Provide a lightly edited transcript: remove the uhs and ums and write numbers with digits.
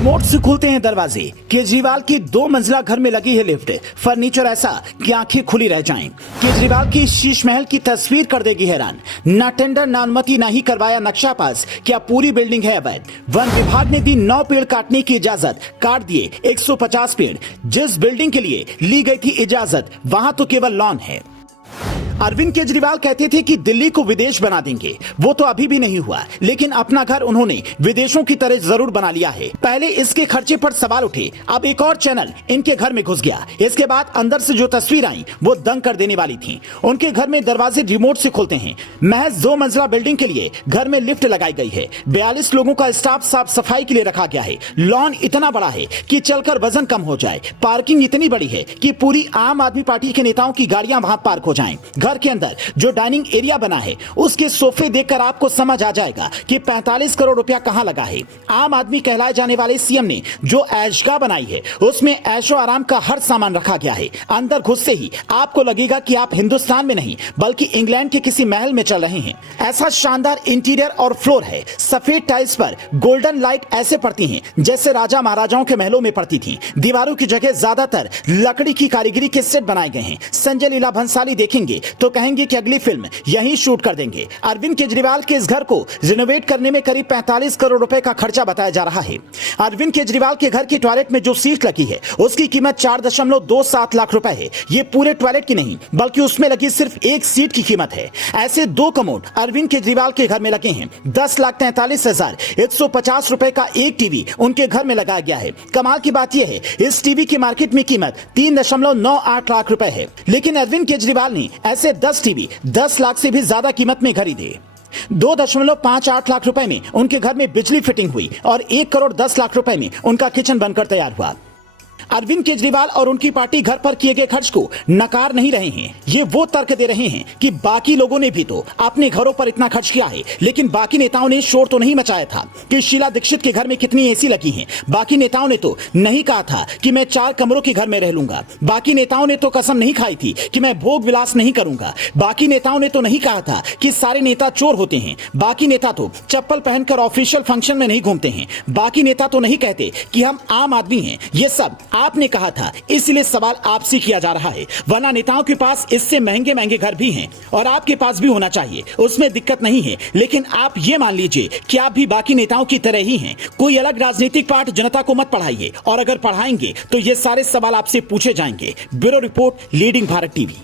Remote से खुलते हैं दरवाजे। केजरीवाल की 2 मंजिला घर में लगी है लिफ्ट। फर्नीचर ऐसा कि आंखें खुली रह जाएं। केजरीवाल की शीश महल की तस्वीर कर देगी हैरान। ना टेंडर ना अनुमति ना ही करवाया नक्शा पास, क्या पूरी बिल्डिंग है अवैध। वन विभाग ने दी 9 पेड़ काटने की इजाजत, काट दिए 150 पेड़। जिस बिल्डिंग के लिए ली गई थी इजाजत वहां तो केवल लॉन है। अरविंद केजरीवाल कहते थे कि दिल्ली को विदेश बना देंगे, वो तो अभी भी नहीं हुआ, लेकिन अपना घर उन्होंने विदेशों की तरह जरूर बना लिया है। पहले इसके खर्चे पर सवाल उठे, अब एक और चैनल इनके घर में घुस गया। इसके बाद अंदर से जो तस्वीर आई वो दंग कर देने वाली थी। उनके घर में दरवाजे रिमोट से खुलते हैं। महज 2 मंजिला बिल्डिंग के लिए घर में लिफ्ट लगाई गई है। 42 लोगों का स्टाफ साफ सफाई के लिए रखा गया है। लॉन इतना बड़ा है कि चलकर वजन कम हो जाए। पार्किंग इतनी बड़ी है कि पूरी आम आदमी पार्टी के नेताओं की गाड़ियां वहां पार्क हो जाएं। घर के अंदर जो डाइनिंग एरिया बना है उसके सोफे देखकर आपको समझ आ जाएगा कि 45 करोड़ रुपया कहां लगा है। आम आदमी कहलाए जाने वाले सीएम ने जो ऐशगाह बनाई है उसमें ऐशो आराम का हर सामान रखा गया है। अंदर घुसते ही आपको लगेगा कि आप हिंदुस्तान में नहीं बल्कि इंग्लैंड के किसी महल में चल रहे हैं। ऐसा शानदार इंटीरियर और फ्लोर है। सफेद टाइल्स पर गोल्डन लाइट ऐसे पड़ती हैं जैसे राजा महाराजाओं के महलों में पड़ती थी। दीवारों की जगह ज्यादातर लकड़ी की कारीगरी के सेट बनाए गए हैं। संजय लीला भंसाली देखेंगे तो कहेंगे कि अगली फिल्म यहीं शूट कर देंगे। अरविंद केजरीवाल के इस घर को रिनोवेट करने में करीब 45 करोड़ रुपए का खर्चा बताया जा रहा है। अरविंद केजरीवाल के घर की टॉयलेट में जो सीट लगी है उसकी कीमत 4.27 लाख रुपए है। ये पूरे टॉयलेट की नहीं बल्कि उसमें लगी सिर्फ एक सीट की कीमत है। ऐसे 2 कमोड अरविंद केजरीवाल के घर में लगे हैं। 10,43,150 रुपए का एक टीवी उनके घर में लगाया गया है। कमाल की बात यह है इस टीवी की मार्केट में कीमत 3.98 लाख रुपए है, लेकिन अरविंद केजरीवाल ने ऐसे 10 टीवी 10 लाख से भी ज्यादा कीमत में खरीदे। 2.58 लाख रुपए में उनके घर में बिजली फिटिंग हुई और 1 करोड़ 10 लाख रुपए में उनका किचन बनकर तैयार हुआ। अरविंद केजरीवाल और उनकी पार्टी घर पर किए गए खर्च को नकार नहीं रहे हैं। ये वो तर्क दे रहे हैं कि बाकी लोगों ने भी तो अपने घरों पर इतना खर्च किया है, लेकिन बाकी नेताओं ने शोर तो नहीं मचाया था कि शीला दीक्षित के घर में कितनी एसी लगी हैं। बाकी नेताओं ने तो नहीं कहा था कि मैं 4 कमरों के घर में रह लूंगा। बाकी नेताओं ने तो कसम नहीं खाई थी कि मैं भोग विलास नहीं करूंगा। बाकी नेताओं ने तो नहीं कहा था कि सारे नेता चोर होते हैं। बाकी नेता तो चप्पल पहनकर ऑफिशियल फंक्शन में नहीं घूमते हैं। बाकी नेता तो नहीं कहते कि हम आम आदमी हैं। ये सब आपने कहा था, इसलिए सवाल आपसे किया जा रहा है। वरना नेताओं के पास इससे महंगे महंगे घर भी हैं और आपके पास भी होना चाहिए, उसमें दिक्कत नहीं है। लेकिन आप ये मान लीजिए कि आप भी बाकी नेताओं की तरह ही हैं। कोई अलग राजनीतिक पार्ट जनता को मत पढ़ाइए, और अगर पढ़ाएंगे तो ये सारे सवाल आपसे पूछे जाएंगे। Bureau report, leading Bharat TV.